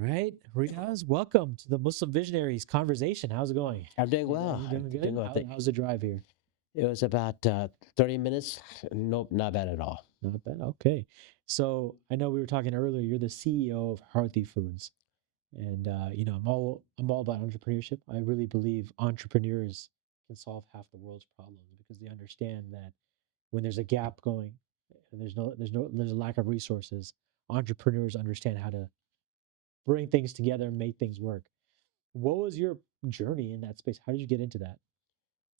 right, Riaz, welcome to the Muslim Visionaries conversation. How's it going? I'm doing You, well. you I'm doing doing good? well. How's the drive here? It was about 30 minutes. Nope, not bad at all. Not bad. Okay. So I know we were talking earlier. You're the CEO of Hearthy Foods, and I'm all about entrepreneurship. I really believe entrepreneurs can solve half the world's problems because they understand that when there's a gap going, and there's a lack of resources. Entrepreneurs understand how to bring things together and make things work. What was your journey in that space? How did you get into that?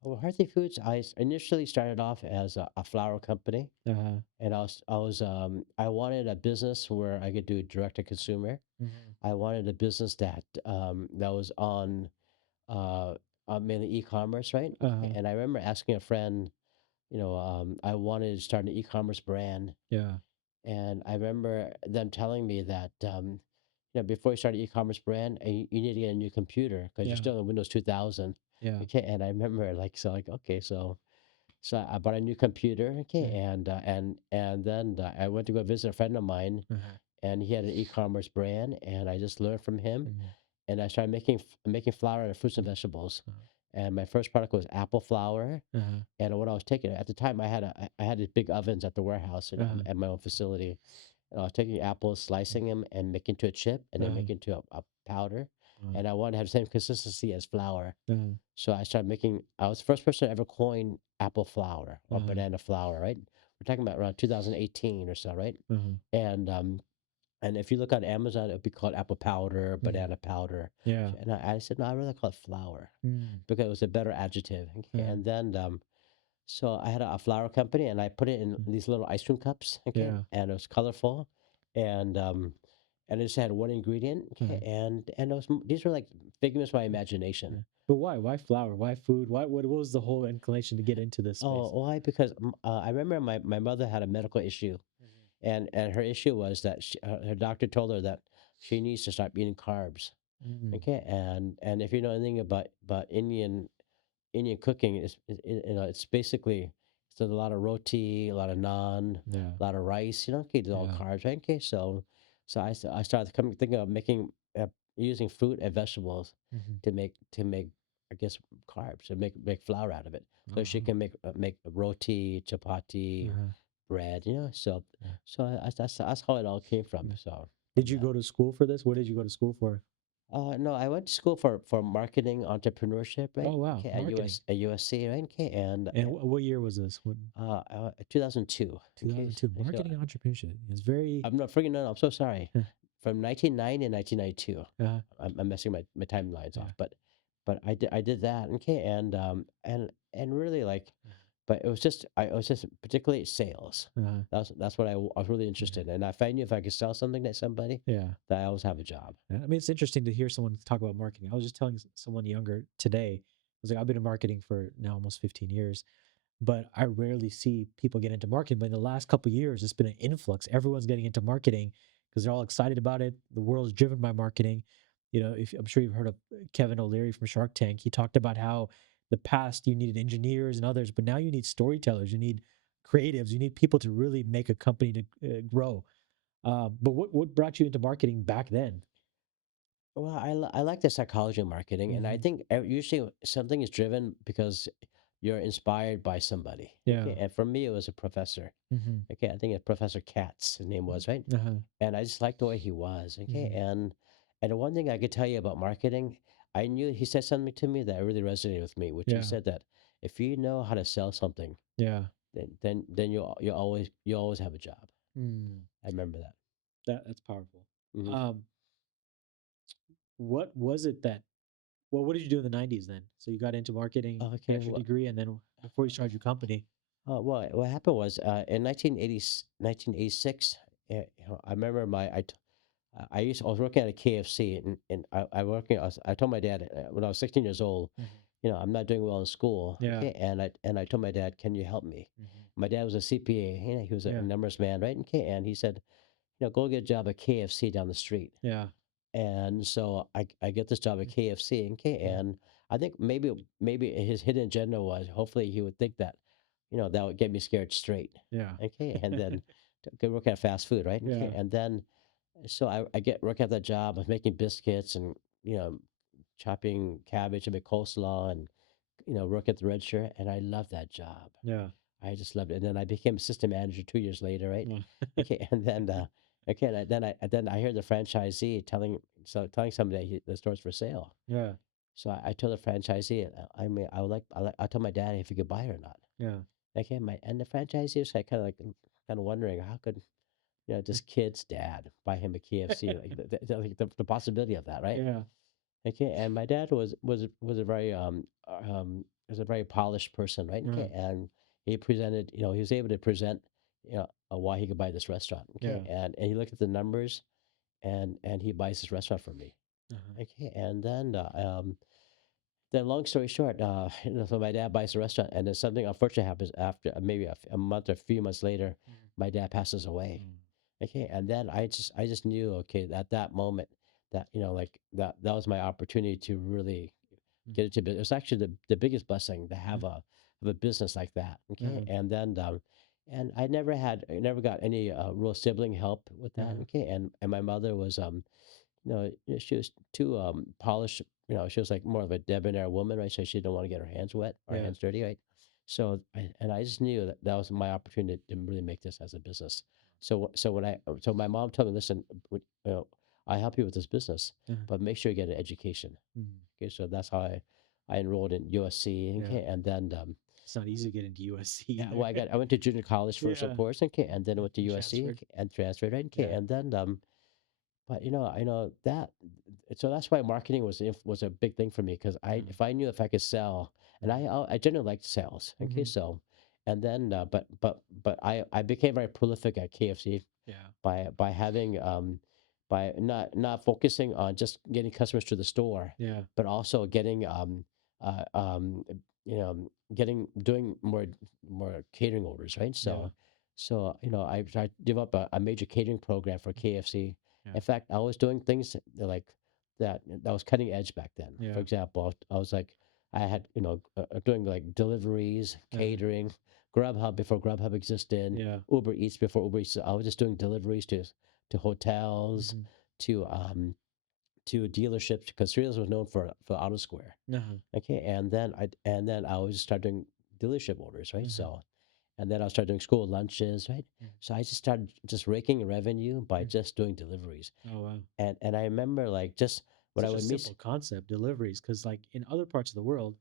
Well, Hearthy Foods, initially started off as a flour company, Uh-huh. and I wanted a business where I could do direct to consumer. Mhm. I wanted a business that was uh, on mainly e-commerce, right? Uh-huh. And I remember asking a friend, I wanted to start an e-commerce brand. Yeah. And I remember them telling me that, before you start an e-commerce brand, you need to get a new computer because you're Yeah. still in Windows 2000. Yeah. Okay, and I remember okay, so I bought a new computer. Okay, Yeah. and then I went to go visit a friend of mine, Uh-huh. and he had an e-commerce brand, and I just learned from him, Mhm. and I started making flour out of fruits and vegetables. Uh-huh. And my first product was apple flour, Uh-huh. and what I was taking at the time, I had these big ovens at the warehouse and Uh-huh. at my own facility. And I was taking apples, slicing them, and making into a chip, and then Uh-huh. making into a powder. Uh-huh. And I wanted to have the same consistency as flour. Uh-huh. So I started making. I was the first person to ever coin apple flour or Uh-huh. banana flour, right? We're talking about around 2018 or so, right? Uh-huh. And um, and if you look on Amazon, it would be called apple powder, Mhm. banana powder. Yeah. And I said, no, I really call it flour Mm. because it was a better adjective. Okay, Uh-huh. and then so I had a flour company, and I put it in Mm. these little ice cream cups. Okay, Yeah. and it was colorful, and and it just had one ingredient. Okay, Uh-huh. and these were like figments of my imagination. Yeah. But why? Why flour? Why food? Why what was the whole inclination to get into this Oh, space? why? Because I remember my mother had a medical issue, Mhm. and her issue was that her doctor told her that she needs to stop eating carbs. Mm. Okay, and if you know anything about Indian cooking, it's basically it's a lot of roti, a lot of naan, Yeah. a lot of rice. Okay, they're all Yeah. carbs, right? Okay, I started coming thinking of making using fruit and vegetables Mhm. to make I guess carbs and make flour out of it, so she Uh-huh. can make roti, chapati, Uh-huh. bread. Yeah. That's how it all came from. Yeah. So Did from you that. go to school for this? What did you go to school for? No, I went to school for marketing entrepreneurship, right? Oh wow, Okay, marketing. at USC, right? Okay, And what year was this? When 2002. Okay, 2002. so Marketing entrepreneurship is very. I'm not forgetting. No, no, I'm so sorry. From 1990 and 1992. uh, I'm messing my timelines yeah. off, but I did that. Okay, and really but it was just particularly sales. Uh, That's what I was really yeah. interested in. And if I knew if I could sell something to somebody, Yeah. that I always have a job. Yeah. I mean, it's interesting to hear someone talk about marketing. I was just telling someone younger today. I was like, I've been in marketing for now almost 15 years, but I rarely see people get into marketing. But in the last couple of years, it's been an influx. Everyone's getting into marketing because they're all excited about it. The world is driven by marketing. If I'm sure you've heard of Kevin O'Leary from Shark Tank. He talked about how the past you needed engineers and others, but now you need storytellers, you need creatives, you need people to really make a company to grow. But what brought you into marketing back then? Well, I like the psychology of marketing, and I Hmm. think usually something is driven because you're inspired by somebody. Yeah. Okay, and for me, it was a professor. Hmm. Okay, I think it's Professor Katz, his name was, right? Uh-huh. And I just liked the way he was. Okay, Hmm. and the one thing I could tell you about marketing, I knew he said something to me that really resonated with me, which he Yeah. said that if you know how to sell something, Yeah. then you always have a job. Mm. I remember that. That's powerful. Hmm. Um, what was it that well, what did you do in the 90s then? So you got into marketing, Okay, got your degree, and then before you started your company. well, what happened was in 1986. I remember I was working at a KFC, and I told my dad when I was 16 years old, Mhm. I'm not doing well in school. Yeah. Okay, and I told my dad, can you help me? Mhm. My dad was a CPA. He was a Yeah. numbers man, right? Okay, and he said, go get a job at KFC down the street. Yeah. And so I get this job at Mm. KFC, okay, Yeah. and I think maybe his hidden agenda was hopefully he would think that, that would get me scared straight, Yeah. okay, and then to go work at fast food, right? Okay, Yeah. So I get work at that job. I was making biscuits and you know chopping cabbage and make coleslaw and work at the register, and I loved that job. Yeah. I just loved it. And then I became assistant manager 2 years later, right? Yeah. Okay, and then okay, and then I heard the franchisee telling somebody that the store's for sale. Yeah. So I told the franchisee, I mean, I told my dad if he could buy it or not. Yeah. Okay, and the franchisee was like kind of wondering how could this kid's dad buy him a KFC, like the possibility of that, right? Yeah. Okay, and my dad was a very polished person, right? Yeah. Okay, and he was able to present, why he could buy this restaurant. Okay, Yeah. and he looked at the numbers, and he buys this restaurant from me. Uh-huh. Okay, and then long story short, so my dad buys the restaurant, and then something unfortunate happens after maybe a month or a few months later, Mm. my dad passes away. Mm. Okay, and then I just knew, okay, at that moment that like that was my opportunity to really Mm. get into business. It was actually the biggest blessing to Mm. have a business like that. Okay, Uh-huh. and I never got any real sibling help with that. Uh-huh. Okay, and my mother was she was too polished. She was like more of a debonair woman, right? So she didn't want to get her hands wet or Yeah. hands dirty, right? So I just knew that that was my opportunity to really make this as a business. So my mom told me, listen, I help you with this business, Uh-huh. but make sure you get an education. Mm. Okay, so that's how I enrolled in USC. Yeah. Okay, and then It's not easy to get into USC yeah, either. well, I went to junior college first, of Yeah. course. Okay, and then I went to You USC, transferred. okay, and transferred, right? Okay, Yeah. and then but I know that, so that's why marketing was a big thing for me because Mm. if I knew if I could sell, and Mhm. I generally liked sales. Okay, Mhm. so and then but I became very prolific at KFC Yeah. by having by not focusing on just getting customers to the store, Yeah. but also getting uh, um getting doing more catering orders, right? Yeah. So I developed a major catering program for Mhm. KFC. Yeah. In fact, I was doing things like that was cutting edge back then. For Yeah. example, I was like I had doing like deliveries, Uh-huh. catering, Grubhub before Grubhub existed, Yeah. Uber Eats before Uber Eats. I was just doing deliveries to hotels, Mhm. to to dealerships because Riaz was known for Auto Square. Uh-huh. Okay, and then I was start doing dealership orders, right? Mhm. So and then I started doing school lunches, right? Mm. So I just started just raking revenue by Mm. just doing deliveries. Oh, wow. And I remember like just when I Such a would simple concept, deliveries, because like in other parts of the world,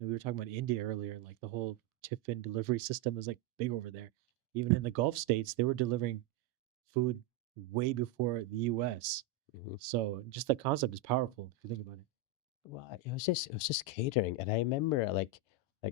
and we were talking about India earlier, like the whole tiffin delivery system is like big over there. Even in the Gulf states, they were delivering food way before the US. Mhm. So just the concept is powerful if you think about it. Well, it was just catering, and I remember like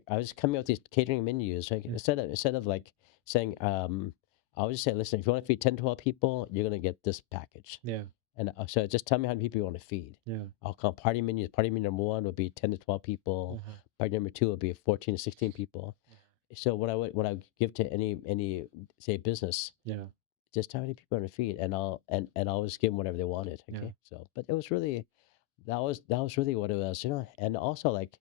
I was coming up with these catering menus, like Yeah. instead of like saying I would just say, listen, if you want to feed 10, 12 people, you're gonna get this package. Yeah. And so just tell me how many people you want to feed. Yeah. I'll call party menus. Party menu number one would be 10 to 12 people. Uh-huh. Party number two would be 14 to 16 people. Uh-huh. So what I would give to any say business, Yeah. just how many people are to feed, and I'll just give them whatever they wanted. Yeah. Okay, so but it was really that was really what it was, and also like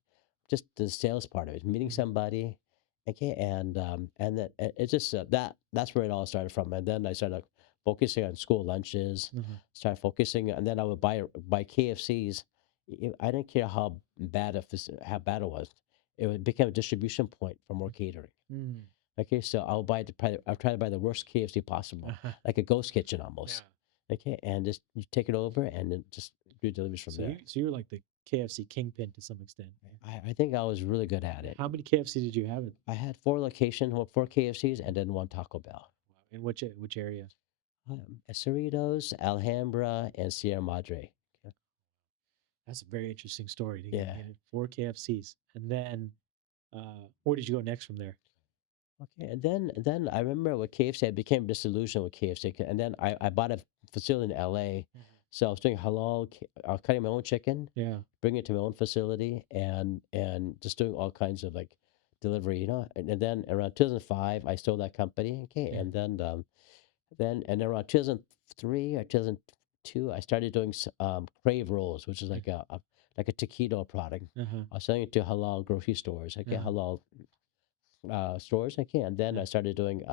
just the sales part of it, meeting Mm. somebody, okay, and then it just that's where it all started from, and then I started like, focusing on school lunches, Uh-huh. started focusing, and then I would buy KFCs. I didn't care how bad it was, became a distribution point for more catering. Mm. Okay, so I'll try to buy the worst KFC possible, Uh-huh. like a ghost kitchen Yeah. almost. Okay, and just you take it over and then just do deliveries from there. So you're like the KFC kingpin to some extent. I think I was really good at it. How many KFC did you have? I had four locations, four KFCs, and then one Taco Bell. Wow. In which area? Cerritos, Alhambra, and Sierra Madre. Okay. That's a very interesting story. Yeah. You had four KFCs, and then where did you go next from there? Okay, and then I remember with KFC, I became disillusioned with KFC, and then I bought a facility in LA, Mhm. so I was doing halal. I was cutting my own chicken, Yeah. bringing it to my own facility, and just doing all kinds of like delivery, And then around 2005, I sold that company. Okay, Yeah. and around 2003 or 2002, I started doing Crave rolls, which is Yeah. like a taquito product. Uh-huh. I was selling it to halal grocery stores. Okay, Uh-huh. halal stores. Okay, and then Yeah. I started doing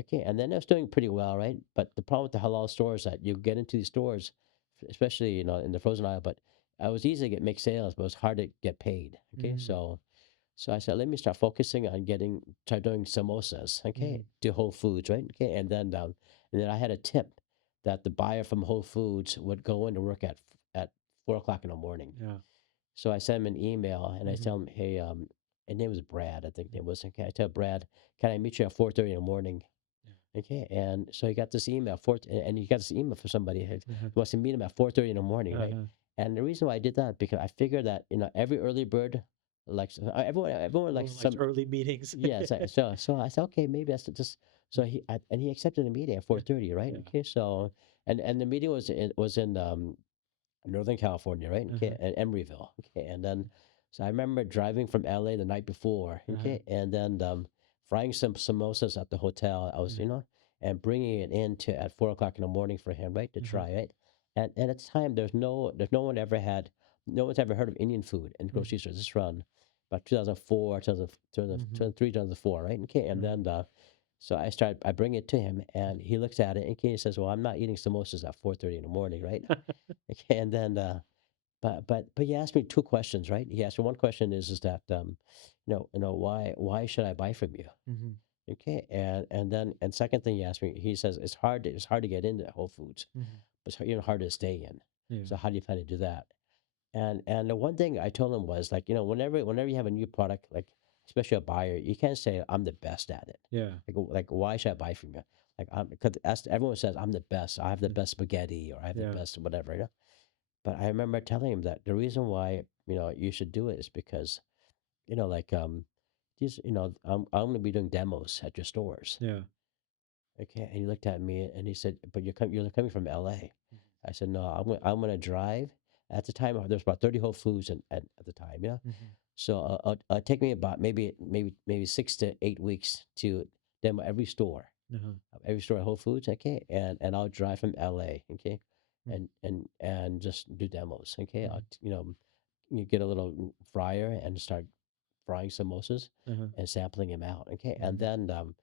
Okay, and then I was doing pretty well, right? But the problem with the halal stores that you get into these stores, especially in the frozen aisle, but I was easy to make sales, but it was hard to get paid. Okay, Mm, so I said, let me start focusing on try doing samosas. Okay, mhm, to Whole Foods, right? Okay, and then I had a tip that the buyer from Whole Foods would go into work at 4 o'clock in the morning. yeah, So I sent him an email and I mhm, tell him, hey, his name was Brad, I think it was. Okay, I tell Brad, can I meet you at 4:30 in the morning? yeah, Okay, and so he got this email and he got this email from somebody who uh-huh, wants to meet him at 4:30 in the morning, right? uh-huh. And the reason why I did that because I figured that every early bird likes everyone likes Everyone likes some. early meetings. Yeah, so I said, okay, maybe that's just so and he accepted the meeting at 4:30, right? Yeah, Okay, so and the meeting was in Northern California, right? Okay, uh-huh, and Emeryville. Okay, and then so I remember driving from LA the night before. uh-huh, Okay, and then frying some samosas at the hotel. I was, uh-huh, and bringing it in to at 4 o'clock in the morning for him, right, to uh-huh, try it. And at the time, there's no one's ever heard of Indian food in mhm, grocery stores. This run about 2004, mhm, 2003, 2004, right? Okay, and uh-huh, then so I bring it to him, and he looks at it, and he says, "Well, I'm not eating samosas at 4:30 in the morning, right?" Okay, and then but he asked me two questions, right? He asked me one question is that why should I buy from you? mhm, Okay, and second thing he asked me, he says it's hard to get into Whole Foods, mhm, but it's hard to stay in. yeah, So how do you plan to do that? And the one thing I told him was like whenever you have a new product, like especially a buyer, you can't say I'm the best at it. yeah, Like why should I buy from you? Like because everyone says I'm the best. I have the yeah, best spaghetti or I have the yeah, best whatever. But I remember telling him that the reason why, you should do it is because, like, I'm going to be doing demos at your stores. yeah, Okay. And he looked at me and he said, but you're coming from LA. mhm, I said, no, I'm going to drive. At the time, there's about 30 Whole Foods at the time. Yeah. mhm, So it'll take me about maybe 6 to 8 weeks to demo uh-huh, every store at Whole Foods, okay, and I'll drive from LA, okay, mhm, and just do demos, okay. mhm, You get a little fryer and start frying samosas uh-huh, and sampling them out, okay, and mhm, then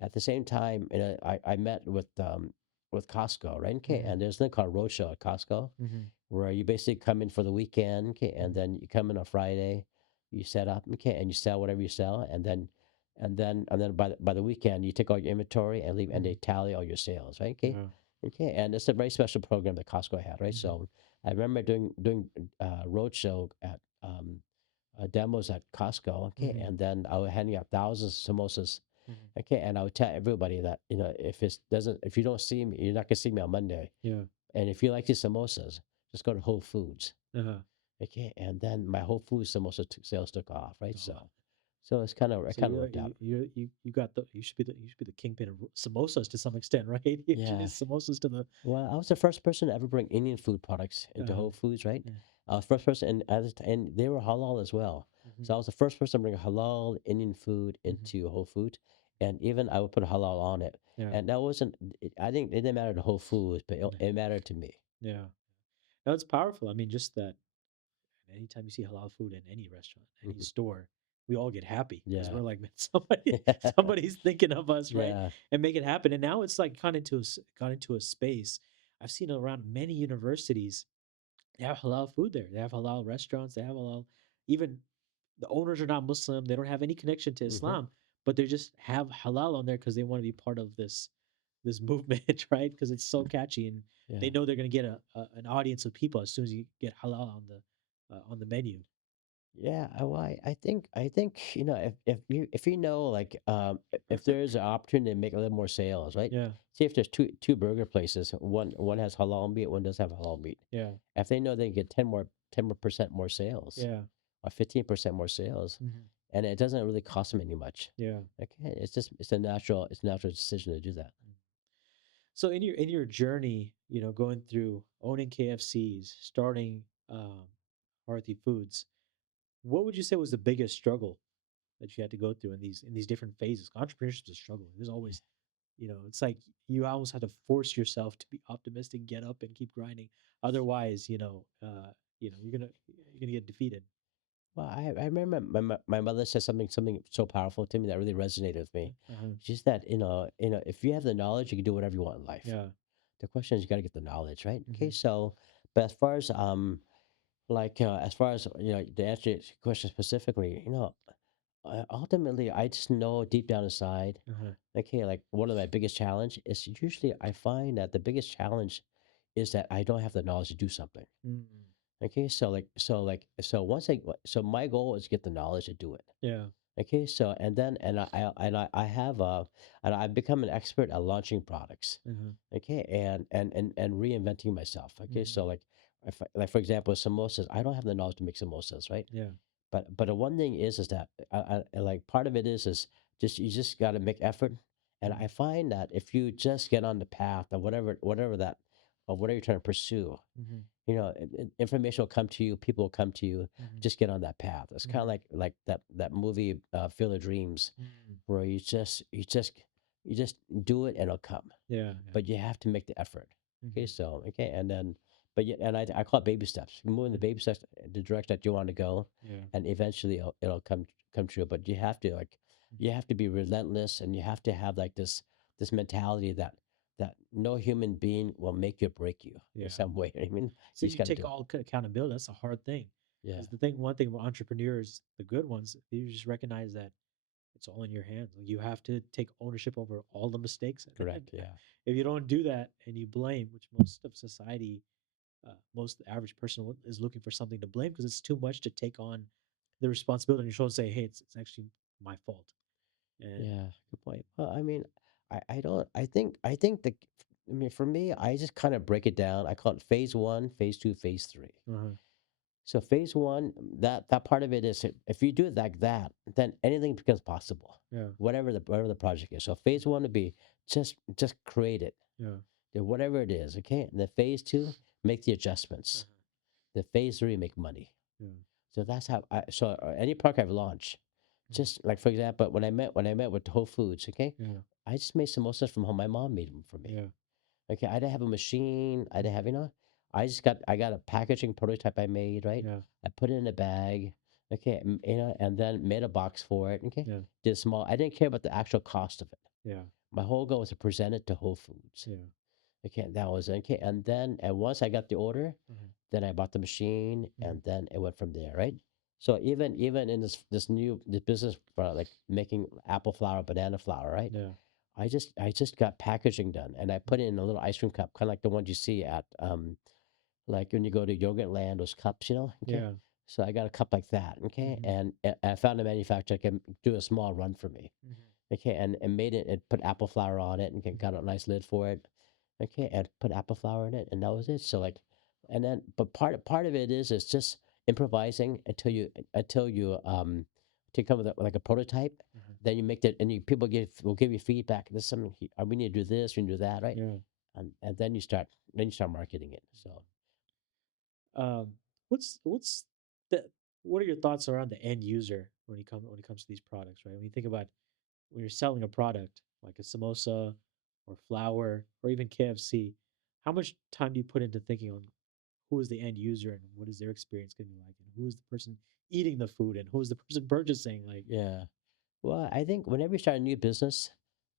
at the same time, I met with Costco, right, okay, mhm, and there's a thing called roadshow at Costco mhm, where you basically come in for the weekend, okay, and mhm, then you come in on Friday, you set up, okay, and you sell whatever you sell, and then by the weekend you take all your inventory and leave, and they mhm, tally all your sales, right? Okay, yeah, okay, and it's a very special program that Costco had, right? mhm, So I remember doing roadshow at demos at Costco, okay, mhm, and then I was handing out thousands of samosas, mhm, okay, and I would tell everybody that if you don't see me, you're not gonna see me on Monday, yeah, and if you like these samosas, just go to Whole Foods. uh-huh. Okay, and then my Whole Foods samosa sales took off, right? Oh, So it's it so kind of worked out. you got the you should be the kingpin of samosas to some extent, right? You Yeah. introduce samosas to the Well, I was the first person to ever bring Indian food products into uh-huh, Whole Foods, right? yeah, I was the first person, and they were halal as well. mhm, So I was the first person to bring halal Indian food mhm, into Whole Foods, and even I would put halal on it. yeah, And that wasn't. I think it didn't matter to Whole Foods, but yeah, it mattered to me. yeah. No, it's powerful. I mean, just that anytime you see halal food in any restaurant, any Mhm. store, we all get happy because Yeah. we're like, man, somebody's thinking of us, right? Yeah. And make it happen. And now it's like gone into a space. I've seen around many universities, they have halal food there. They have halal restaurants. They have halal, even the owners are not Muslim. They don't have any connection to Hmm. Islam, but they just have halal on there because they want to be part of this movement, right? Because it's so catchy, and they Yeah. know they're going to get an audience of people as soon as you get halal on the menu. Yeah, I think if you know like if there's an opportunity to make a little more sales, right? Yeah, See if there's two burger places, one has halal meat, one does have halal meat. yeah, If they know they can get 10% more sales yeah, or 15% more sales, hmm, and it doesn't really cost them any much. yeah. Okay, it's a natural decision to do that. Mm. So in your journey, going through owning KFCs, starting Hearthy Foods, what would you say was the biggest struggle that you had to go through in these different phases? Entrepreneurship is a struggle. There's always, it's like you almost have to force yourself to be optimistic, get up, and keep grinding. Otherwise, you're gonna get defeated. Well, I remember my mother said something so powerful to me that really resonated with me. Uh-huh. She's that, if you have the knowledge, you can do whatever you want in life. Yeah. The question is, you got to get the knowledge, right? Okay, Hmm. so, but as far as to answer your question specifically, ultimately, I just know deep down inside, Uh-huh. okay, like one of my biggest challenge is usually I find that the biggest challenge is that I don't have the knowledge to do something. Mm. Okay, so once so my goal is to get the knowledge to do it. Yeah. Okay, so and I have and I've become an expert at launching products. Uh-huh. Okay, and reinventing myself. Okay, Mm. so like for example, samosas. I don't have the knowledge to make samosas, right? Yeah. But the one thing is that like part of it is just you just got to make effort. And Mm. I find that if you just get on the path of whatever that of whatever you're trying to pursue, Hmm. information will come to you, people will come to you. Hmm. Just get on that path. It's kind of Hmm. like that movie, Field of Dreams, Mm. where you just do it and it'll come, Yeah. Yeah. but you have to make the effort. Okay, Hmm. so okay, and then, but yeah, and I call it baby steps. You move in the Hmm. baby steps, the direction that you want to go, Yeah. and eventually it'll come true. But you Hmm. have to be relentless, and you have to have like this mentality that no human being will make you or break you in Yeah. some way. I mean, So you just you got to take do it. all accountability. That's a hard thing. Yeah, Because one thing about entrepreneurs, the good ones, you just recognize that it's all in your hands. Like, you have to take ownership over all the mistakes. And correct. Yeah, if you don't do that and you blame, which most of society, most average person is looking for something to blame because it's too much to take on the responsibility on your shoulders and say, hey, it's actually my fault. And yeah. Good point. Well, I mean, I don't. I think the. I mean, for me, I just kind of break it down. I call it phase one, phase two, phase three. uh-huh, So phase one, that part of it is if you do it like that, then anything becomes possible, yeah, whatever the project is. So phase one would be just create it, yeah, do whatever it is, okay. And then phase two, make the adjustments. uh-huh, The phase three, make money. yeah, So that's how I. So any product I've launched, mhm, just like for example, when I met with Whole Foods, okay, yeah, I just made samosas from home. My mom made them for me. yeah, Okay, I didn't have a machine. I didn't mhm, have, I got a packaging prototype I made, right? yeah, I put it in a bag, okay, and then made a box for it, okay? yeah, Did small. I didn't care about the actual cost of it. yeah, My whole goal was to present it to Whole Foods. yeah, Okay, that was okay. And once I got the order, mhm, then I bought the machine, mhm, and then it went from there, right? So even in this business for like making apple flour, banana flour, right? yeah, I just got packaging done, and I put it in a little ice cream cup, kind of like the ones you see at like when you go to Yogurt Land, those cups, okay? yeah, So I got a cup like that, okay? mhm, And I found a manufacturer that can do a small run for me, mhm, okay? And made it and put apple flour on it and mhm, got a nice lid for it, okay? And put apple flour in it, and that was it. So like, and then, but part of it is just improvising until you come with like a prototype. mhm, Then you make that, and people will give you feedback. This is something we need to do this, we need to do that, right? yeah. And then you start marketing it. So Um, what's the what are your thoughts around the end user when it comes to these products, right? When you think about when you're selling a product like a samosa or flour or even KFC, how much time do you put into thinking on who is the end user and what is their experience going to be like, and who is the person eating the food and who is the person purchasing? Like, yeah. Well, I think whenever you start a new business,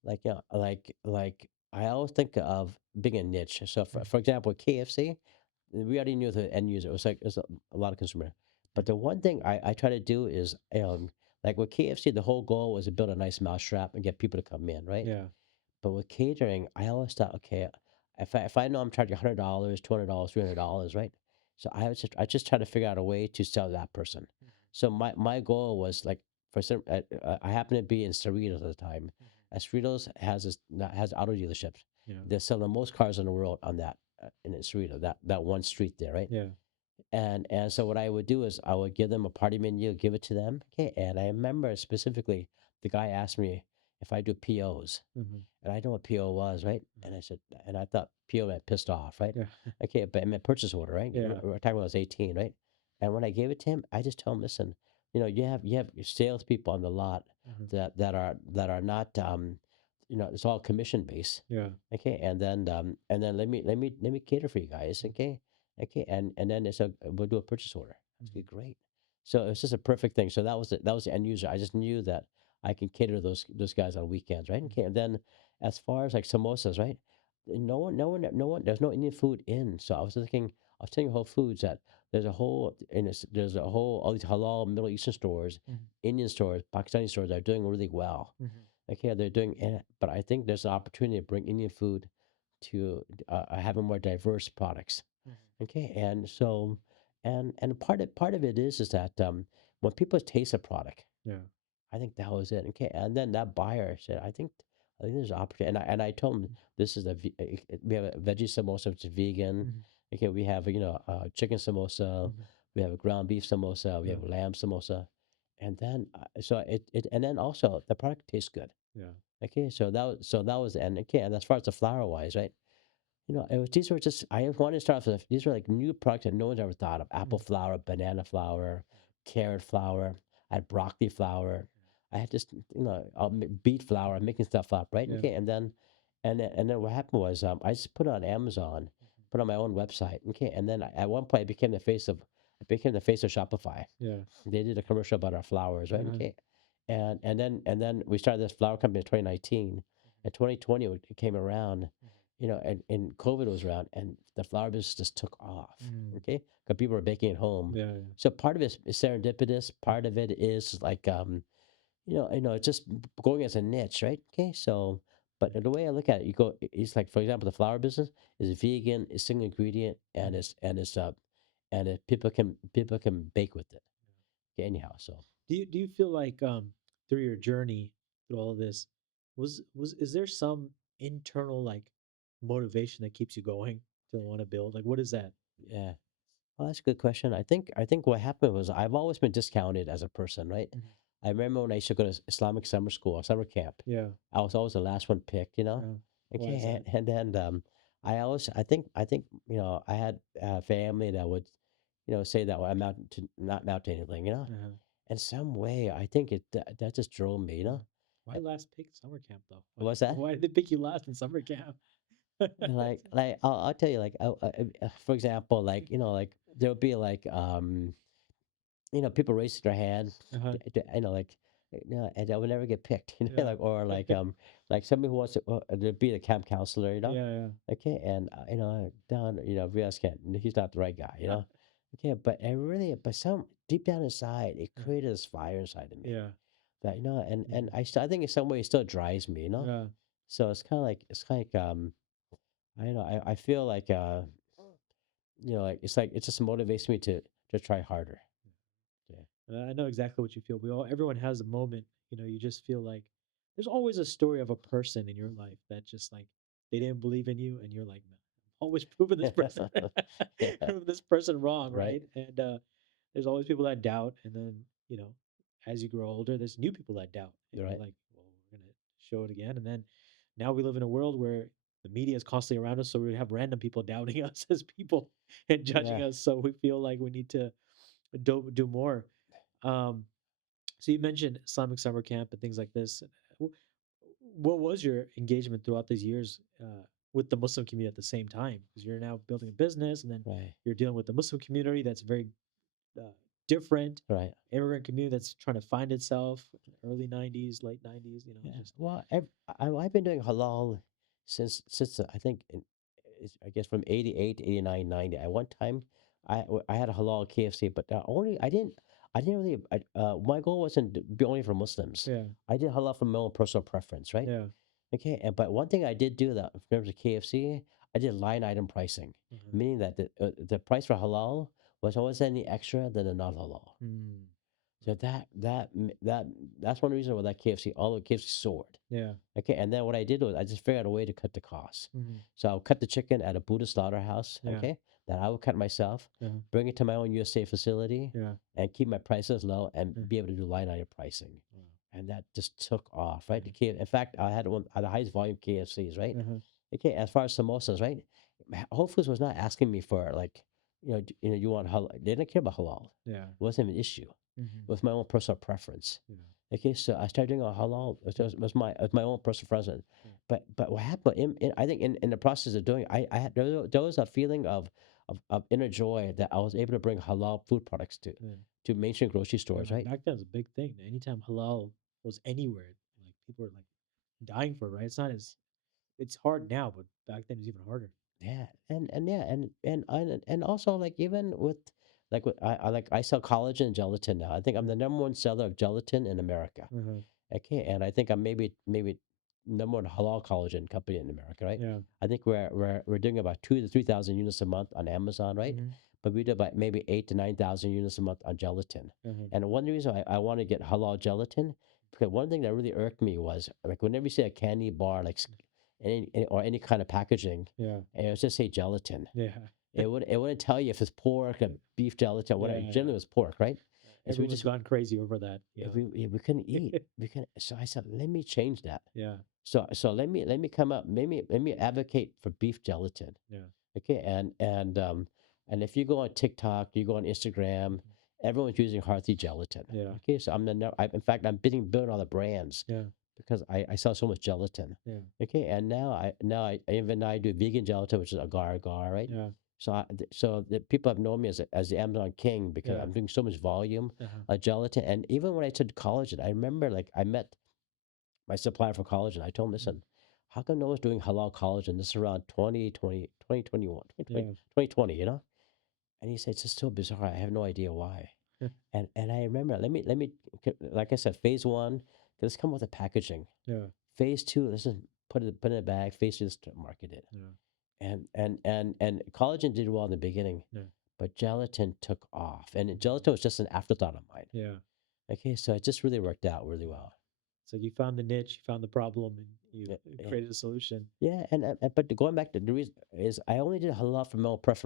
like I always think of being a niche. So for, mhm, for example, KFC, we already knew the end user. It was a lot of consumer. yeah, But the one thing I try to do is like with KFC, the whole goal was to build a nice mousetrap and get people to come in, right? yeah, But with catering, I always thought, okay, if I know I'm charging $100, $200, $300, right? So I just try to figure out a way to sell that person. mhm, So my goal was like for some I happened to be in Cerritos at the time. mhm, Cerritos has auto dealerships. yeah, They sell the most cars in the world on that in Cerritos, that one street there, right? yeah, And so what I would do is I would give them a party menu, give it to them. Okay. And I remember specifically the guy asked me if I do POs. mhm, And I know what PO was, right? mhm, And I said, and I thought PO meant pissed off, right? yeah, Okay, but it meant purchase order, right? yeah, We're talking when I was 18, right? And when I gave it to him, I just told him, listen, you have your salespeople on the lot mhm, that are not it's all commission based. yeah, Okay, and then let me cater for you guys, mhm, okay? Okay, and then they said we'll do a purchase order. I said, mhm, great. So it was just a perfect thing. So that was the end user. I just knew that I can cater to those guys on weekends, right? Mhm. Okay, and then as far as like samosas, right? No one. There's no Indian food in. So I was telling Whole Foods that there's a whole all these halal Middle Eastern stores, Mhm. Indian stores, Pakistani stores are doing really well. Mhm. Okay, they're doing, but I think there's an opportunity to bring Indian food to having more diverse products. Mhm. Okay, and so and part of it is that when people taste a product, Yeah. I think that was it. Okay, and then that buyer said, I think there's an opportunity, and I told him this is we have a veggie samosa which is vegan. Mhm. Okay, we have chicken samosa, Mhm. we have a ground beef samosa, we Yeah. have a lamb samosa, and then so it and then also the product tastes good. Yeah. Okay, so that was and okay, and as far as the flour wise, right? These were just I wanted to start off with these were like new products that no one's ever thought of. Apple Mhm. flour, banana flour, carrot flour. I had broccoli flour. I had just beet flour. I'm making stuff up, right? Yeah. Okay, and then what happened was I just put it on Amazon, Mhm. put it on my own website. Okay, and then at one point I became the face of Shopify. Yeah. They did a commercial about our flowers, right? Uh-huh. Okay, and then we started this flower company in 2019. Mhm. In 2020, when it came around, Mhm. and COVID was around, and the flower business just took off. Mm. Okay, because people were baking at home. Yeah. Yeah. So part of it is serendipitous. Part Mhm. of it is like it's just going as a niche, right? Okay, so. But Mhm. the way I look at it, it's like, for example, the flower business is vegan, it's single ingredient, and Mhm. people can bake with it. Okay, anyhow, so. Do you feel like through your journey through all of this was is there some internal like motivation that keeps you going to want to build? Like what is that? Yeah. Well, that's a good question. I think what happened was I've always been discounted as a person, right? Mhm. I remember when I used to go to Islamic summer school or summer camp, Yeah. I was always the last one picked. Why Okay, is that? and then I think I had a family that would, say that I'm not to not amount to anything. Uh-huh. In some way, I think that just drove me, Mm. Why Uh, last pick summer camp though? Why, What's that? why did they pick you last in summer camp? Like I'll tell you, like for example, like there would be like people raising their hand, Uh-huh. like, and I would never get picked, Yeah. like, or like somebody who wants to be the camp counselor. Yeah, Okay, and down, Riaz can't, he's not the right guy. Okay, but but some deep down inside, it yeah. created this fire inside of me Yeah. that and Mhm. I think in some way it still drives me. Yeah. So it's kind of like I don't know, I feel like like it just motivates me to try harder. Yeah. I know exactly what you feel. Everyone has a moment, you just feel like there's always a story of a person in your life that just like they didn't believe in you and you're like, no, I'm always proving this person Yeah, proving this person wrong, right, right? And there's always people that doubt and then, as you grow older, there's new people that doubt and you're right, like, well, we're gonna show it again. And then now we live in a world where the media is constantly around us, so we have random people doubting us as people and judging yeah, us. So we feel like we need to do more. Um, so you mentioned Islamic summer camp and things like this. W- What was your engagement throughout these years with the Muslim community at the same time? Because you're now building a business, and then right, you're dealing with the Muslim community that's very uh, different, right. immigrant community that's trying to find itself. Early '90s, late '90s. Yeah. Just Well, I've been doing halal since I think I guess from 88, 89, 90. At one time, I had a halal KFC, but only I didn't really. My goal wasn't to be only for Muslims. yeah, I did halal from my own personal preference, right? yeah, Okay, but one thing I did do that in terms of KFC, I did line item pricing, uh meaning that the price for halal was always any extra than the non halal. mm, So right, that's one reason why that KFC, all the KFC soared. yeah, Okay, and then what I did was I just figured out a way to cut the cost. mhm, So I'll cut the chicken at a Buddhist slaughterhouse, yeah, okay, that I will cut myself, uh bring it to my own USA facility, yeah, and keep my prices low and yeah, be able to do line item pricing. wow, And that just took off, right? yeah, In fact, I had one of the highest volume KFCs, right? uh-huh, Okay, as far as samosas, right? Whole Foods was not asking me for like, you want halal. They didn't care about halal. yeah, It wasn't an issue. mhm, It was my own personal preference. yeah, Okay, so I started doing a halal. It was my own personal preference. yeah, But what happened? I think in the process of doing, there was a feeling of inner joy that I was able to bring halal food products to yeah, to mainstream grocery Yeah, stores, man, right? back then it was a big thing. Anytime halal was anywhere, like people were like dying for it, right? It's not as it's hard now, but back then it was even harder. Yeah, and yeah, and also like even with I sell collagen and gelatin now. I think I'm Yeah. the number one seller of gelatin in America. Uh-huh. Okay, and I think I'm maybe number one halal collagen company in America, right? Yeah. I think we're doing about 2 to 3 thousand units a month on Amazon, right? Mm-hmm. But we do about maybe 8 to 9 thousand units a month on gelatin. Uh-huh. And one reason I want to get halal gelatin, because one thing that really irked me was like whenever you see a candy bar or any kind of packaging, Yeah. and it would just say gelatin. Yeah. It wouldn't tell you if it's pork, beef gelatin, or whatever. Yeah. Yeah. Generally, it was pork, right? And so we Everyone's just gone crazy over that. if Yeah. we couldn't eat. We couldn't. So I said, let me change that. Yeah. So let me come up. Maybe let me advocate for beef gelatin. Yeah. Okay, and if you go on TikTok, you go on Instagram, Mhm. everyone's using hearty gelatin. Yeah. Okay, so in fact, I'm bidding building all the brands Yeah. because I sell so much gelatin. Yeah. Okay, and now I do vegan gelatin, which is agar agar, right? Yeah. So the people have known me as the Amazon King because Yeah. I'm doing so much volume Uh-huh. of gelatin. And even when I took collagen, I remember like I met my supplier for collagen. I told him, Mm. listen, how come no one's doing halal collagen? This is around 2021, Yeah. 2020, you know? And he said, it's just so bizarre. I have no idea why. And I remember, like I said, phase one, let's come with the packaging. Yeah. Phase two, let's just put it in a bag. Phase three, let's market it. Yeah. And collagen did well in the beginning, Yeah. but gelatin took off. And Mhm. gelatin was just an afterthought of mine. Yeah. Okay, so it just really worked out really well. So you found the niche, you found the problem, and you Yeah, yeah. created a solution. Yeah, but going back to the reason is I only did halal for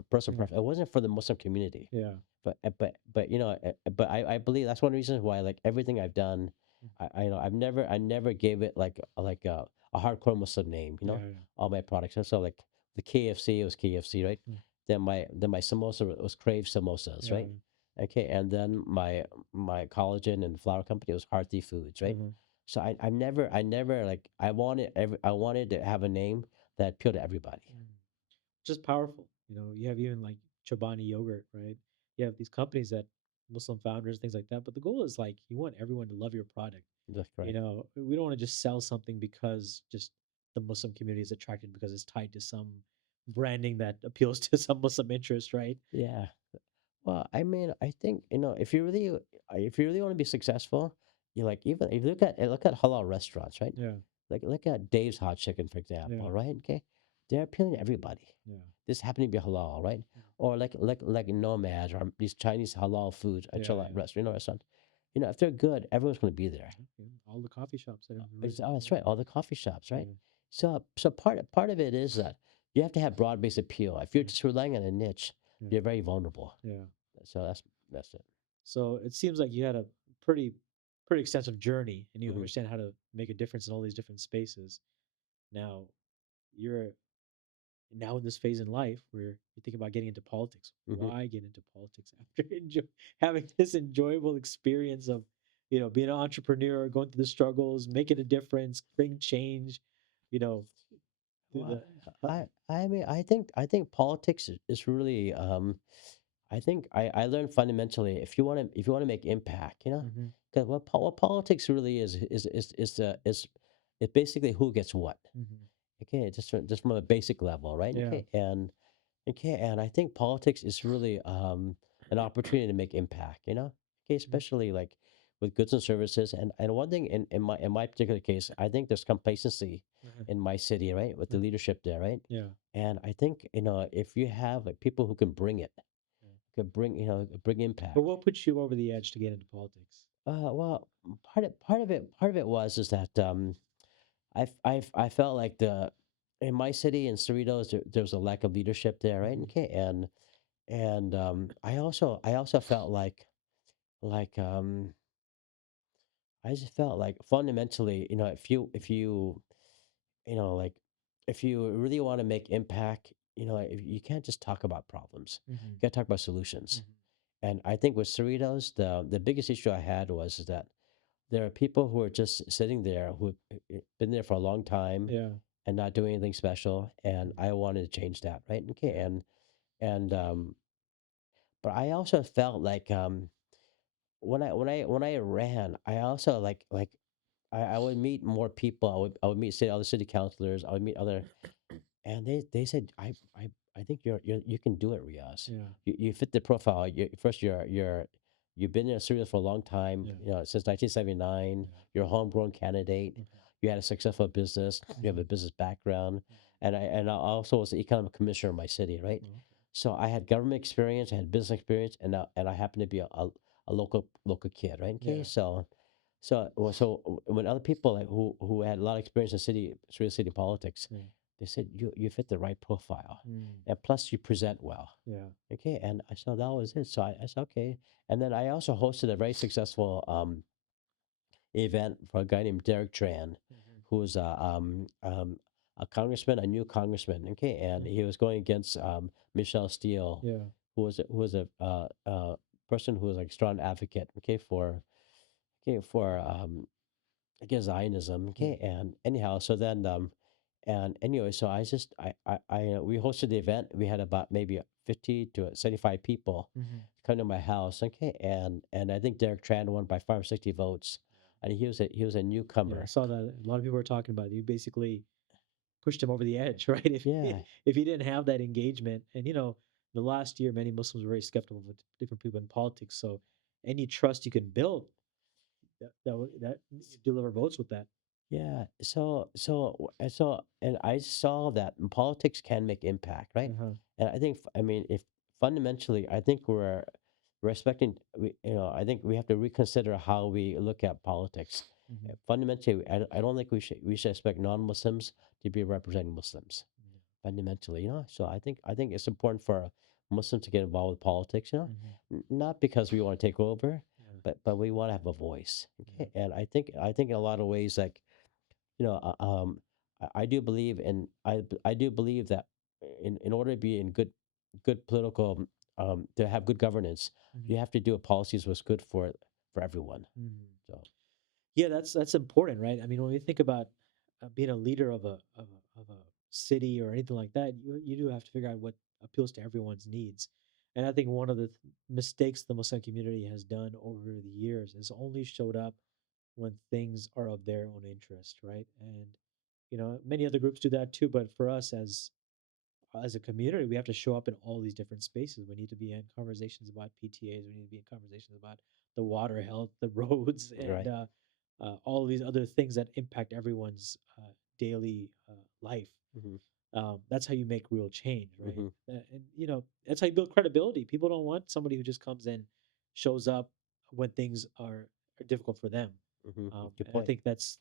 personal Mm. preference. It wasn't for the Muslim community. Yeah. But but I believe that's one of the reasons why like everything I've done, Mm. I never gave it like a hardcore Muslim name. Yeah. Yeah. All my products. So like the KFC, it was KFC, right? Mm. Then my samosa was Crave samosas, Yeah. right? Okay, and then my collagen and flour company was Hearty Foods, right? Mhm. So I never like I wanted to have a name that appealed to everybody. Mm. Just powerful. You have even like Chobani yogurt, right? You have these companies that Muslim founders, things like that. But the goal is like you want everyone to love your product. That's correct. We don't want to just sell something because just the Muslim community is attracted because it's tied to some branding that appeals to some Muslim interest, right? Yeah. Well, I mean, I think if you really want to be successful, you like even if you look at halal restaurants, right? Yeah. Like look at Dave's Hot Chicken, for Yeah. example, right? Okay, they're appealing to everybody. Yeah. This happen to be halal, right? Mm. Or like Nomad or these Chinese halal foods, Yeah. chill out Yeah. restaurant. If they're good, everyone's going to be there. Okay. All the coffee shops that have That's right. All the coffee shops, right? Yeah. So part of it is that you have to have broad based appeal. If you're Yeah. just relying on a niche, Yeah. you're very vulnerable. Yeah. So that's it. So it seems like you had a pretty pretty extensive journey and you Hmm. understand how to make a difference in all these different spaces. Now you're now in this phase in life where you think about getting into politics. Hmm. Why get into politics after having this enjoyable experience of, being an entrepreneur, going through the struggles, making a difference, bring change, you know, through Well, the how, I mean, I think politics is really. I think I learned fundamentally if you want to make impact, hmm because what politics really is it's basically who gets what. hmm Okay, just from a basic level, right? yeah, Okay, and I think politics is really an opportunity to make impact, Okay, mhm, especially like with goods and services. And one thing in my particular case, I think there's complacency uh-huh, in my city, right, with the uh-huh, leadership there, right? yeah, And I think if you have like people who can bring it, yeah. could bring But impact. what put you over the edge to get into politics? Well, part of it was is that I felt like the in my city in Cerritos there was a lack of leadership there, right? Hmm Okay, and I also felt like I just felt like fundamentally, like if you really want to make impact, if you can't just talk about problems, hmm you got to talk about solutions. hmm And I think with Cerritos, the biggest issue I had was that there are people who are just sitting there who have been there for a long time yeah, and not doing anything special, and mhm, I wanted to change that, right? Okay, yeah, and but I also felt like when I ran, I also I would meet more people. I would meet other city councilors. I would meet other, and they said, I think you can do it, Riaz. Yeah. You fit the profile. First, you've been in Syria for a long time. Yeah. Since 1979. Yeah. You're a homegrown candidate. Mhm. You had a successful business. You have a Mhm. business background, Mhm. and I also was the economic commissioner in my city, right? Okay. So I had government experience. I had business experience, and I happened to be a local kid, right? Okay, Yeah. so when other people like who had a lot of experience in Syria city politics, Yeah. they said you fit the right profile, Mm. and plus you present well. Yeah. Okay, and I saw that was it. So I said okay, and then I also hosted a very successful event for a guy named Derek Tran, Mhm. who was a congressman, a new congressman. Okay, and Mm. he was going against Michelle Steele, Yeah. who was a person who was like strong advocate. Okay, for against Zionism. Yeah. Okay, and anyhow, so then and anyway, so we hosted the event. We had about maybe 50 to 75 people Mhm. come to my house. Okay, and I think Derek Tran won by 560 votes, and he was a Yeah. I newcomer. saw that. A lot of people were talking about it. You basically pushed him over the edge, right? Yeah, If he didn't have that engagement, and the last year, many Muslims were very skeptical of different people in politics. So any trust you can build, that you deliver votes with that. yeah. And I saw that politics can make impact, right? Uh-huh. And I mean, if fundamentally, I think we're expecting, I think we have to reconsider how we look at politics. Hmm. Fundamentally, I don't think we should expect non-Muslims to be representing Muslims fundamentally, So I think it's important for Muslims to get involved with politics, Hmm. not because we want to take over, Yeah. but we want to have a voice. Yeah. Okay, and I think in a lot of ways, like you know, I do believe I do believe that in order to be in good political to have good governance, Hmm. you have to do a policies what's good for everyone. Hmm. So Yeah, that's important, right? I mean, when we think about being a leader of a city or anything like that, you do have to figure out what appeals to everyone's needs. And I think one of the mistakes the Muslim community has done over the years is only showed up when things are of their own interest, right? And many other groups do that too. But for us as a community, we have to show up in all these different spaces. We need to be in conversations about PTAs. We need to be in conversations about the water health, the roads, and right. all of these other things that impact everyone's daily life. Hmm. That's how you make real change, right? Hmm. And that's how you build credibility. People don't want somebody who just comes in, shows up when things are difficult for them. Hmm. Good And I point. think that's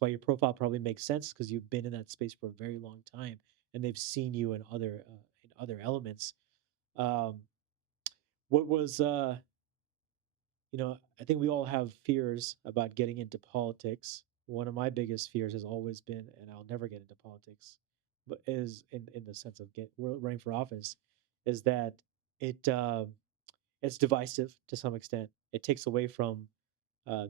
why your profile probably makes sense because you've been in that space for a very long time, and they've seen you in other elements. Um, what was I think we all have fears about getting into politics. One of my biggest fears has always been, and I'll never get into politics, but is in the sense of running for office, is that it it's divisive to some extent. It takes away from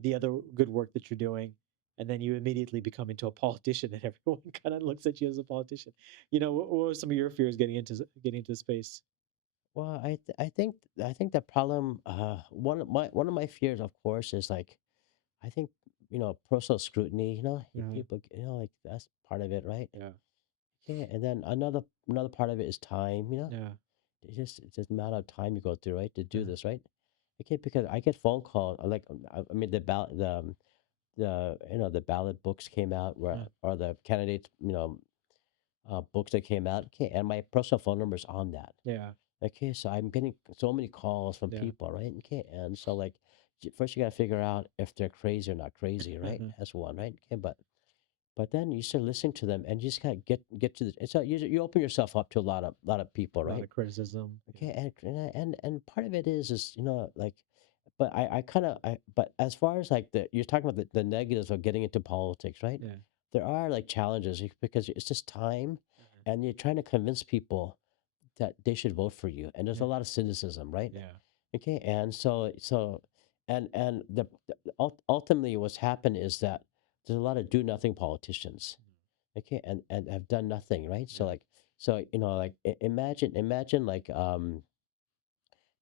the other good work that you're doing, and then you immediately become into a politician, and everyone kind of looks at you as a politician. What were some of your fears getting into space? Well, I think the problem one of my fears, of course, is like I think personal scrutiny. Uh, People like that's part of it, right? yeah, Yeah, and then another part of it is time. yeah, It's just the amount of time you go through, right, to do yeah, this, right? Okay, because I get phone calls like I mean the ballot books came out where yeah, or the candidates books that came out. Okay, and my personal phone number is on that. yeah, Okay, so I'm getting so many calls from yeah. people, right? Okay, and so like first you got to figure out if they're crazy or not crazy, right? Uh-huh. That's one, right? Okay, but then you start listening to them, and you just gotta get to the. It's a, you open yourself up to a lot of people, A lot right? of criticism. Yeah, Okay, and part of it is like, but I kind of but as far as like you're talking about the negatives of getting into politics, right? yeah, There are like challenges because it's just time, uh-huh. and you're trying to convince people that they should vote for you, and there's a Yeah, lot of cynicism, right? yeah, Okay, and and ultimately what's happened is that there's a lot of do nothing politicians, okay, and have done nothing, right? So yeah, like, so like imagine like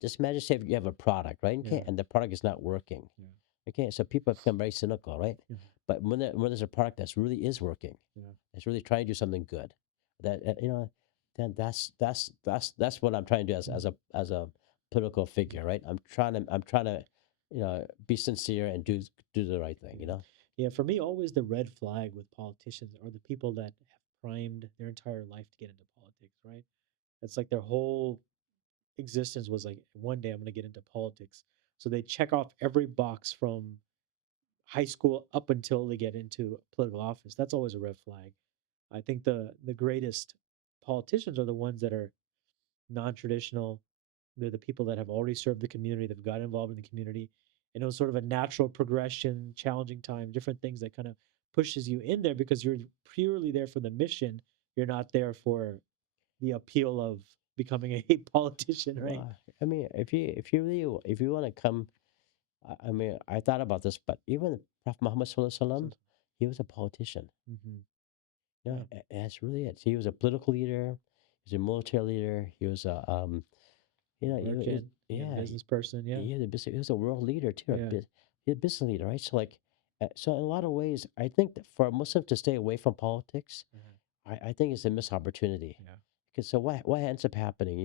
Just imagine, say, if you have a product, right? Okay, Yeah. and the product is not working. Yeah. Okay, so people have become very cynical, right? Yeah. But when there's a product that's really is working, Yeah. it's really trying to do something good, that then that's what I'm trying to do Mhm. as a political figure, right? I'm trying to be sincere and do the right thing, Yeah. Yeah. For me, always the red flag with politicians are the people that have primed their entire life to get into politics, right? It's like their whole existence was like, one day I'm going to get into politics. So they check off every box from high school up until they get into political office. That's always a red flag. I think the greatest politicians are the ones that are non-traditional. They're the people that have already served the community, they've got involved in the community, and it was sort of a natural progression, challenging time, different things that kind of pushes you in there because you're purely there for the mission. You're not there for the appeal of becoming a politician, right? Well, I mean, if you want to come, I mean, I thought about this, but even Prophet Muhammad Sallallahu Alaihi So, Wasallam, he was a politician. hmm. Yeah, Yeah, that's really it. He was a political leader. He was a military leader. He was a merchant, yeah, yeah, business person, yeah, he was a world leader too, yeah, he a business leader, right? So like, so in a lot of ways, I think that for a Muslim to stay away from politics, uh I think it's a missed opportunity. yeah, Because so what ends up happening?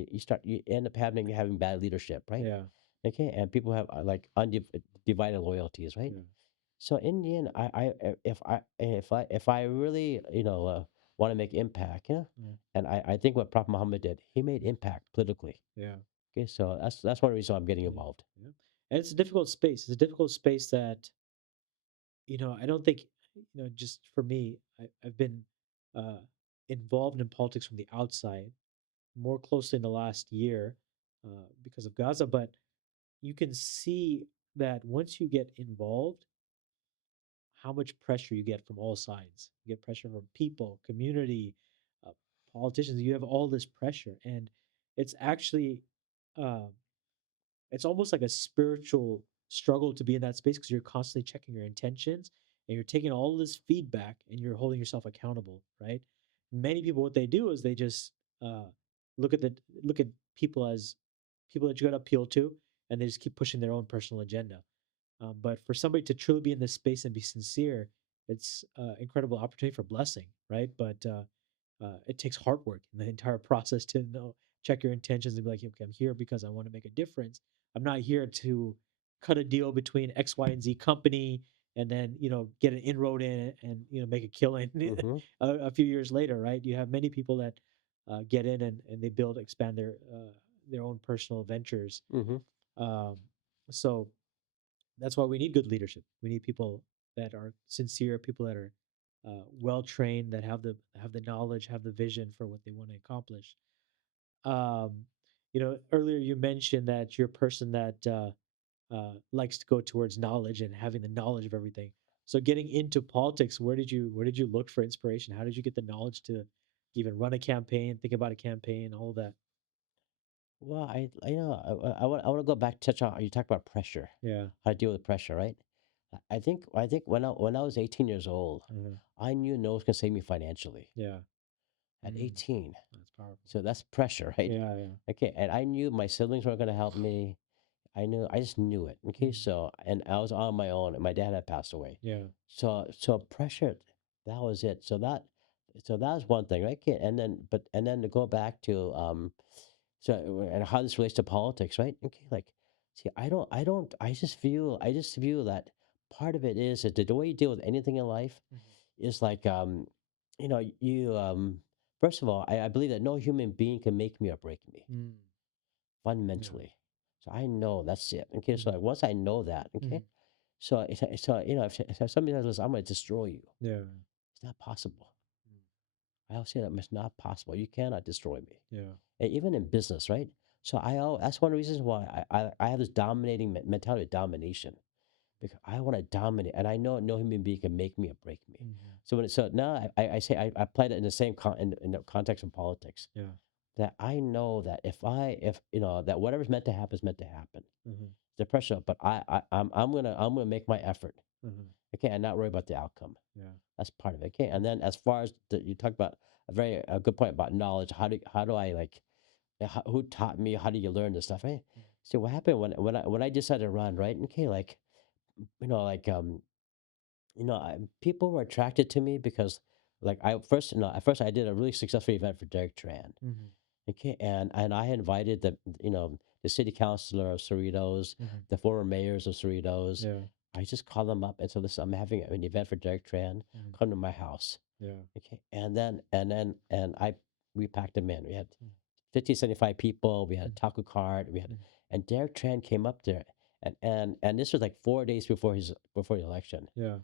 You end up having bad leadership, right? yeah, Okay, and people have like undivided loyalties, right? yeah, So in the end, if I really want to make impact, yeah, and I think what Prophet Muhammad did, he made impact politically. yeah, Okay, so that's one reason I'm getting yeah, involved. yeah. And it's a difficult space. It's a difficult space that I don't think, just for me, I've been uh, involved in politics from the outside more closely in the last year because of Gaza. But you can see that once you get involved, how much pressure you get from all sides. You get pressure from people, community, uh, politicians. You have all this pressure, and it's actually uh, it's almost like a spiritual struggle to be in that space because you're constantly checking your intentions and you're taking all this feedback and you're holding yourself accountable, right? Many people, what they do is they just uh, look at people as people that you got to appeal to, and they just keep pushing their own personal agenda. But for somebody to truly be in this space and be sincere, it's incredible opportunity for blessing, right? But it takes hard work in the entire process to know, check your intentions and be like, okay, I'm here because I want to make a difference. I'm not here to cut a deal between X, Y, and Z company and then get an inroad in it and make a killing Mm-hmm. a few years later, right? You have many people that get in and they build, expand their own personal ventures. Mm-hmm. Um, so that's why we need good leadership. We need people that are sincere, people that are well trained, that have the knowledge, have the vision for what they want to accomplish. Um, earlier you mentioned that you're a person that likes to go towards knowledge and having the knowledge of everything. So getting into politics, where did you look for inspiration? How did you get the knowledge to even run a campaign, think about a campaign, all of that? Well, I want to go back, touch on, you talk about pressure, Yeah. how to deal with pressure, right? I think when I was 18 years old, Uh-huh. I knew no one was gonna save me financially Yeah. at Mm, 18. that's powerful. So that's pressure, right? Yeah. Yeah. Okay, and I knew my siblings weren't gonna help me. I just knew it. Okay, Mhm. so and I was on my own, and my dad had passed away. Yeah. So pressure, that was it. So that was one thing, right? Okay, and then to go back to and how this relates to politics, right? Okay, like, see, I don't, I just view that part of it is that the way you deal with anything in life Mhm. is like, you first of all, I believe that no human being can make me or break me Mm. Yeah. fundamentally. So I know that's it. Okay, so Mhm. like once I know that, okay, Mhm. so if somebody says, "Listen, I'm going to destroy you," Yeah. it's not possible. Mm. I always say that it's not possible. You cannot destroy me. Yeah. And even in business, right? So that's one of the reasons why I have this dominating mentality of domination, because I want to dominate, and I know no human being can make me or break me. Mhm. So now I say I applied it in the same in the context of politics, Yeah. that I know that if that whatever's meant to happen is meant to happen. Mhm. The pressure, but I'm gonna make my effort. Mhm. Okay, and not worry about the outcome. Yeah. That's part of it. Okay, and then as far as you talk about a good point about knowledge. How do I like, who taught me? How do you learn this stuff? Right? So what happened when I decided to run, right? Okay, like you know, like people were attracted to me because, like, at first I did a really successful event for Derek Tran. Mhm. Okay, and I invited the city councilor of Cerritos, Mhm. the former mayors of Cerritos. Yeah. I just called them up and said, "Listen, I'm having an event for Derek Tran. Mhm. Come to my house." Yeah. Okay, and I we packed them in. We had Mhm. 50, 75 people. We had a Mhm. taco cart. We had Mhm. and Derek Tran came up there, and this was like 4 days before the election, Yeah.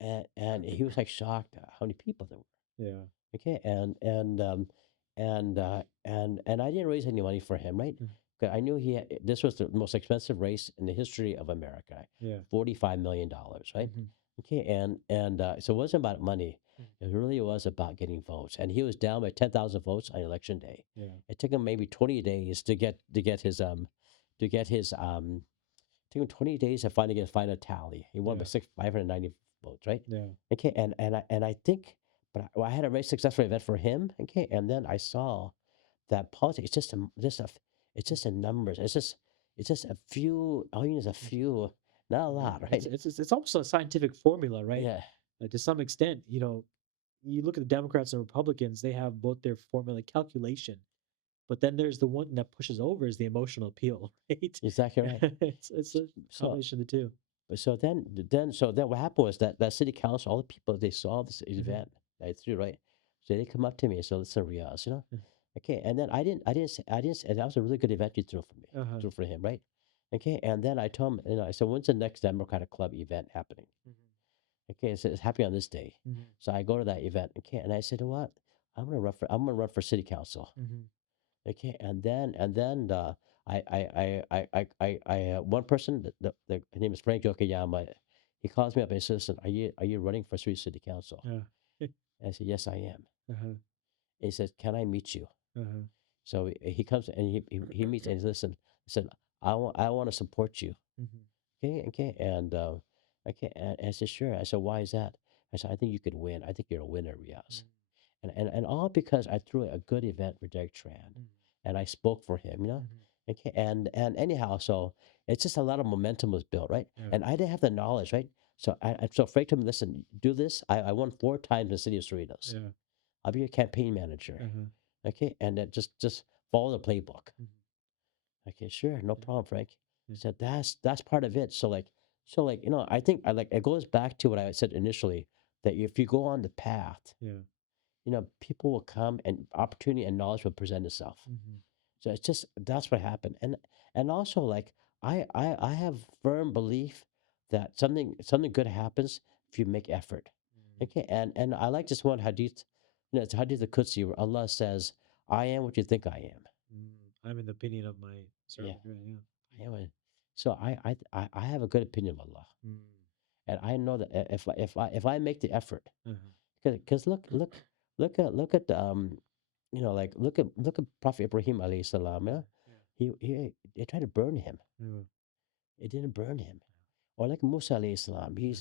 and he was like shocked at how many people there were. Yeah. Okay, and I didn't raise any money for him, right? Mhm. 'Cause I knew this was the most expensive race in the history of America, Yeah. $45 million, right? Mhm. Okay, and so it wasn't about money. Mhm. It really was about getting votes, and he was down by 10,000 votes on election day. Yeah. It took him maybe 20 days to get his took him 20 days to finally get a final tally. He won by Yeah. 590 votes, right? Yeah. Okay, and I think, well, I had a very successful event for him. Okay, and then I saw that politics. It's just a numbers. It's just a few. All you need is a few, not a Yeah. lot, It's right? it's it's almost a scientific formula, right? Yeah, To some extent, you look at the Democrats and Republicans, they have both their formula calculation, but then there's the one that pushes over is the emotional appeal, right? exactly right. It's a So combination of the 2. so then what happened was that city council, all the people they saw this Mhm. event that I threw, right? So they come up to me and said, "Listen, Riaz, Mm. okay." And then I didn't say that was a really good event you threw for me, Uh-huh. threw for him, right? Okay, and then I told him, I said, "When's the next Democratic Club event happening?" Mhm. Okay, so it's happening on this day. Mhm. So I go to that event, okay, and I said, "What? I'm gonna run for city council." Mhm. Okay, and then one person, his name is Frank Yokoyama. He calls me up and he says, "Listen, are you running for city council?" Yeah. And I said, "Yes, I am." Uh-huh. And he says, "Can I meet you?" Uh-huh. So he comes and he meets and he says, "Listen," I said, "I want to support you." Mhm. Okay, and I said, "Sure." I said, "Why is that?" I said, "I think you could win. I think you're a winner, Riaz." Mhm. And all because I threw a good event for Derek Tran, Mhm. and I spoke for him. Mhm. Okay, and anyhow, so it's just a lot of momentum was built, right? Yeah. And I didn't have the knowledge, right? So Frank told me, "Listen, do this." I won 4 times in the city of Cerritos. Yeah. I'll be your campaign manager. Uh-huh. Okay, and then just follow the playbook. Mhm. Okay, sure, no Yeah. problem, Frank. Yeah. He said that's part of it. So like I think I like it goes back to what I said initially, that if you go on the path, Yeah. people will come and opportunity and knowledge will present itself. Mhm. So it's just that's what happened. And also, like, I have firm belief that something good happens if you make effort. Mhm. Okay, and I like this one hadith, it's hadith the Qudsi where Allah says, "I am what you think I am." I'm in the opinion of my Yeah, servant, right? Yeah. I am. So I have a good opinion of Allah, Mm. and I know that if I make the effort, Uh-huh. because look at like look at Prophet Ibrahim alayhi salam. Yeah. Yeah, Yeah. he they tried to burn him. Yeah. It didn't burn him. Or like Musa alayhi salam, Yeah.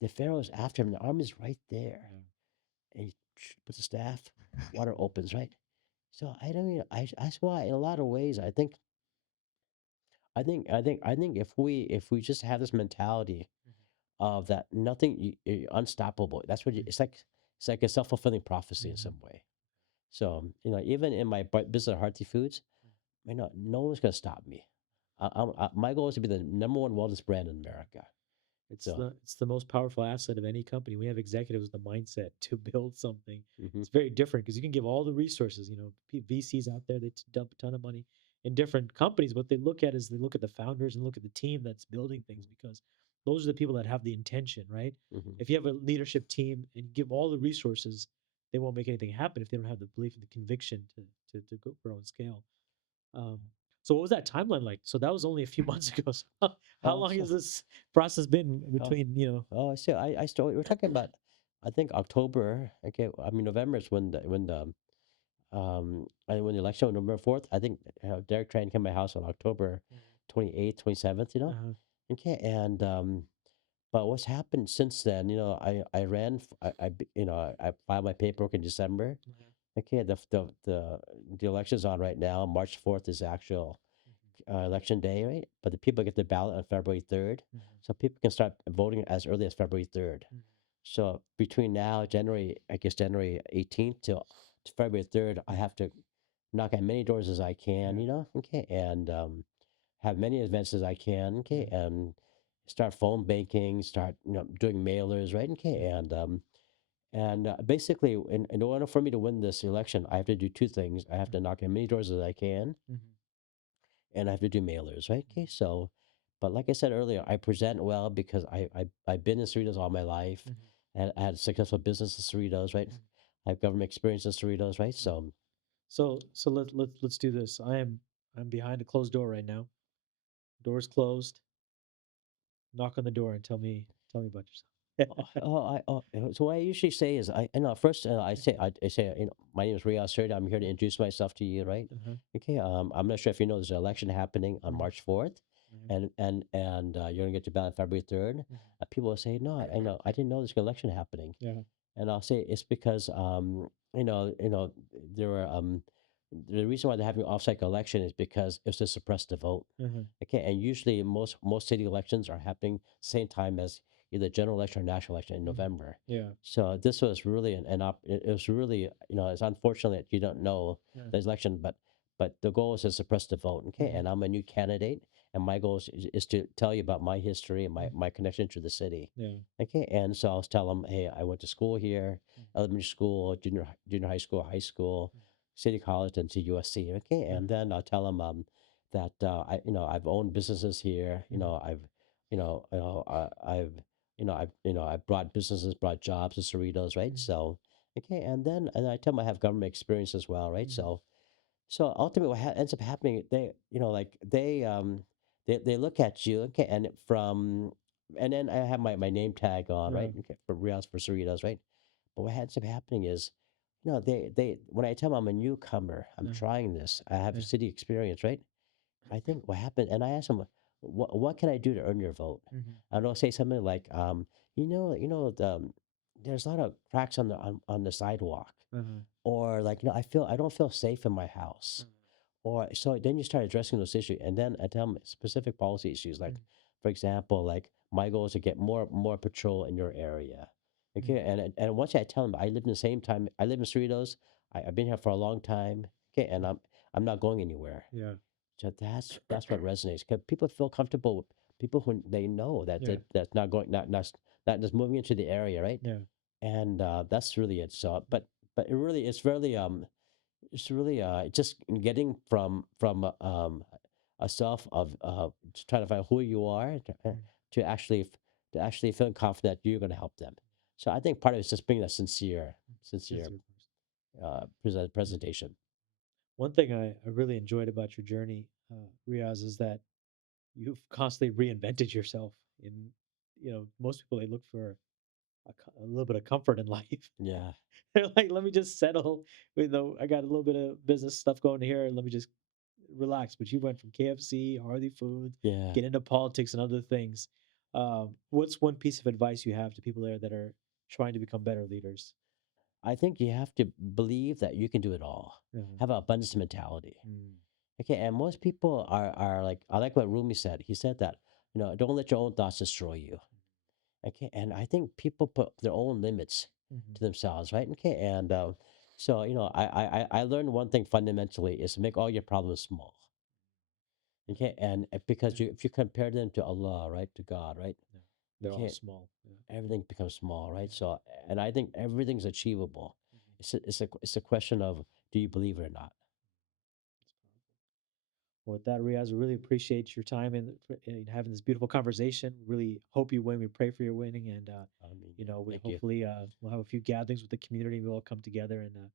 the Pharaoh's after him. The army's right there, Yeah. and he puts a staff, water opens, right. So I don't mean that's why in a lot of ways I think if we just have this mentality Mhm. of that nothing unstoppable. That's what Mhm. it's like a self-fulfilling prophecy in Mhm. some way. So even in my business of Hearty Foods, no one's gonna stop me. My goal is to be the number one wellness brand in America. So, It's the most powerful asset of any company. We have executives with the mindset to build something. hmm It's very different because you can give all the resources. VCs out there, dump a ton of money in different companies. What they look at is they look at the founders and look at the team that's building things because those are the people that have the intention, right? hmm If you have a leadership team and you give all the resources, they won't make anything happen if they don't have the belief and the conviction to go grow and scale. Um, so what was that timeline like? So that was only a few months ago. So how oh, long has so this process been oh, between? oh, so I still we're talking about, I think October. Okay, I mean November is when the election on November 4th. I think Derek Tran came to my house on October Mhm. 28th, 27th. Uh-huh. Okay, and but what's happened since then? I ran. I filed my paperwork in December. Mhm. Okay, the election's on right now. March 4th is actual. election day, right? But the people get the ballot on February 3rd, Mhm. so people can start voting as early as February 3rd. Mhm. So between now, I guess January 18th till to February 3rd, I have to knock on many doors as I can, Yeah. okay, and have many events as I can, okay, Mhm. and start phone banking, start doing mailers, right, okay, Mhm. and basically, in order for me to win this election, I have to do two things. I have Mhm. to knock on many doors as I can, Mhm. and I have to do mailers, right? Okay, Mhm. so, but like I said earlier, I present well because I've been in Cerritos all my life, Mhm. and I had successful business in Cerritos, right? Mhm. I have government experience in Cerritos, right? Mhm. So, So let's do this. I'm behind a closed door right now. Door's closed. Knock on the door and tell me about yourself. so what I usually say is first I say my name is Riaz Surti. I'm here to Mhm. introduce myself to you, right? Uh-huh. Okay. I'm not sure if you know there's an election happening on Mhm. March 4th, Mhm. and you're gonna get your ballot on February 3rd. Mhm. People will say, no, I know I didn't know there's an election happening, Yeah. and I'll say it's because there were the reason why they're having off-cycle election is because it's to suppress the vote. Uh-huh. Okay, and usually most city elections are happening same time as either general election or national election in Mhm. November. Yeah. So this was really it was really it's unfortunate that you don't know Yeah. the election, but the goal is to suppress the vote. Okay, Mhm. and I'm a new candidate, and my goal is to tell you about my history and Mhm. my connection to the city. Yeah. Okay, and so I'll tell them, hey, I went to school here, Mhm. elementary school, junior high school, city college, and to USC. Okay, Mhm. and then I'll tell them that I've owned businesses here. Mhm. I've brought businesses, brought jobs to Cerritos, right? Mhm. So okay, and I tell them I have government experience as well, right? Mhm. So ultimately, what ends up happening, they look at you, okay, and then I have my name tag on, right? Uh-huh. Okay, for Reals for Cerritos, right? But what ends up happening is, they when I tell them I'm a newcomer, I'm Uh-huh. trying this, I have a Yeah. city experience, right? I think what happened, and I asked them, what can I do to earn your vote? Mhm. And they'll say something like, there's a lot of cracks on the sidewalk, Uh-huh. or like, I don't feel safe in my house, Uh-huh. or so then you start addressing those issues, and then I tell them specific policy issues, like, Mhm. for example, like my goal is to get more patrol in your area. Okay, Mhm. and once I tell them I live in the same time, I live in Cerritos, I've been here for a long time. Okay, and Mhm. I'm not going anywhere. Yeah. So that's what resonates. Because people feel comfortable with people who they know Yeah. that's not going not just moving into the area, right? Yeah. And that's really it. So, but it really it's really just getting from a self of trying to find who you are Mhm. to to actually feeling confident you're going to help them. So I think part of it is just being a sincere Sincere person. Yeah. presentation. One thing I really enjoyed about your journey, Riaz, is that you've constantly reinvented yourself. In most people they look for a little bit of comfort in life. Yeah, They're like, let me just settle. I got a little bit of business stuff going here. Let me just relax. But you went from KFC, Harley Foods, yeah. get into politics and other things. What's one piece of advice you have to people there that are trying to become better leaders? I think you have to believe that you can do it all. Uh-huh. Have an abundance mentality. Mm. Okay, and most people are like, I like what Rumi said. He said that, don't let your own thoughts destroy you. Okay, and I think people put their own limits Mhm. to themselves, right? Okay, and so I learned one thing fundamentally is to make all your problems small. Okay, and Yeah. because if you compare them to Allah, right, to God, right? Yeah. They're all Okay, small. Yeah. everything becomes small, right? Yeah. So, and I think everything's achievable. Mhm. It's a question of, do you believe it or not? That's powerful. Well, with that, Riaz, we really appreciate your time in having this beautiful conversation. Really hope you win. We pray for your winning, and I mean, we thank you. hopefully we'll have a few gatherings with the community. We all come together and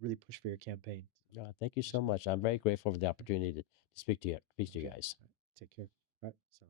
really push for your campaign. Thank you Thanks so so much. much. I'm very grateful for the Yeah, opportunity to speak to you thank you. guys. All right, take care. All right, so.